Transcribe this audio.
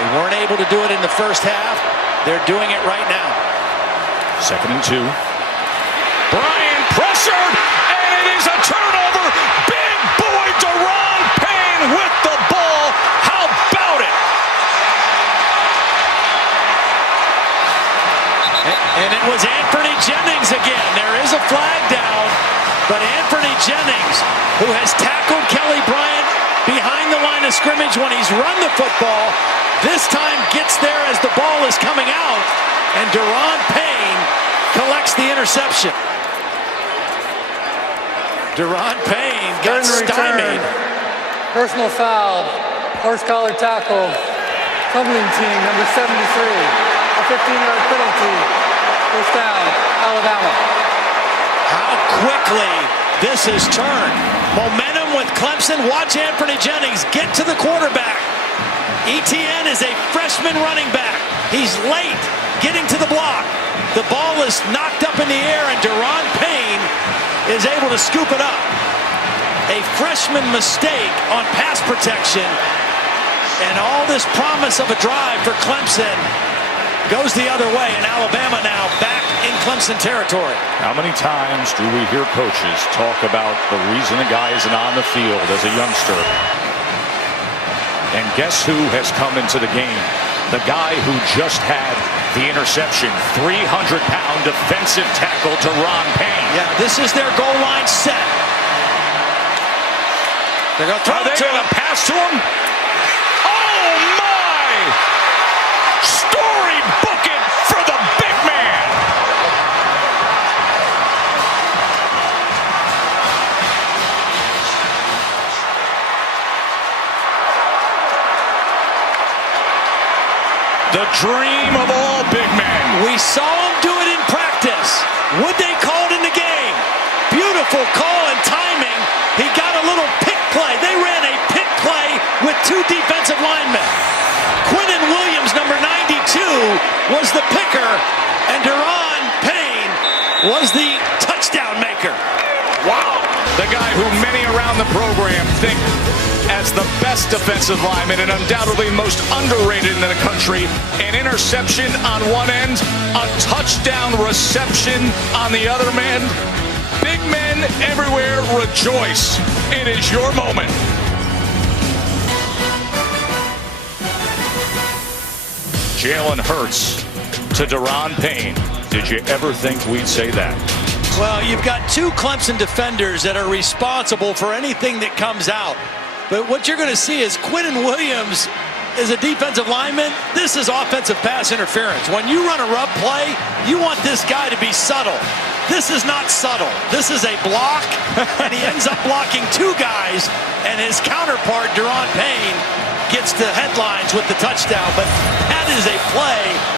They weren't able to do it in the first half. They're doing it right now. 2nd and 2. Bryant pressured, and it is a turnover. Big boy Daron Payne with the ball. How about it? And it was Anthony Jennings again. There is a flag down, but Anthony Jennings, who has tackled Kelly Bryant behind the line of scrimmage when he's run the football, this time gets there as the ball is coming out, and Daron Payne collects the interception. Daron Payne got stymied. Personal foul, horse collar tackle, Clemson team, number 73. A 15-yard penalty. First down, Alabama. How quickly this has turned. Momentum with Clemson. Watch Anthony Jennings get to the quarterback. ETN is a freshman running back. He's late getting to the block. The ball is knocked up in the air, and Daron Payne is able to scoop it up. A freshman mistake on pass protection, and all this promise of a drive for Clemson goes the other way, and Alabama now back in Clemson territory. How many times do we hear coaches talk about the reason a guy isn't on the field as a youngster? And guess who has come into the game? The guy who just had the interception, 300-pound defensive tackle Daron Payne. Yeah, this is their goal line set. They're going to throw it to him. Pass to him? Oh, my! Storybook it for the big man! The dream of all big men. We saw him do it in practice. Would they call it in the game? Beautiful call and timing. He got a little pick play. They ran a pick play with 2 defensive linemen. Quinnen Williams, number 92, was the picker, and Daron Payne was the touchdown maker. Wow. The guy who many around the program think as the best defensive lineman and undoubtedly most underrated in the country. An interception on one end, a touchdown reception on the other end. Big men everywhere rejoice. It is your moment. Jalen Hurts to Daron Payne. Did you ever think we'd say that? Well, you've got 2 Clemson defenders that are responsible for anything that comes out. But what you're going to see is Quinnen Williams is a defensive lineman. This is offensive pass interference. When you run a rub play, you want this guy to be subtle. This is not subtle. This is a block, and he ends up blocking 2 guys, and his counterpart, Daron Payne, gets the headlines with the touchdown. But that is a play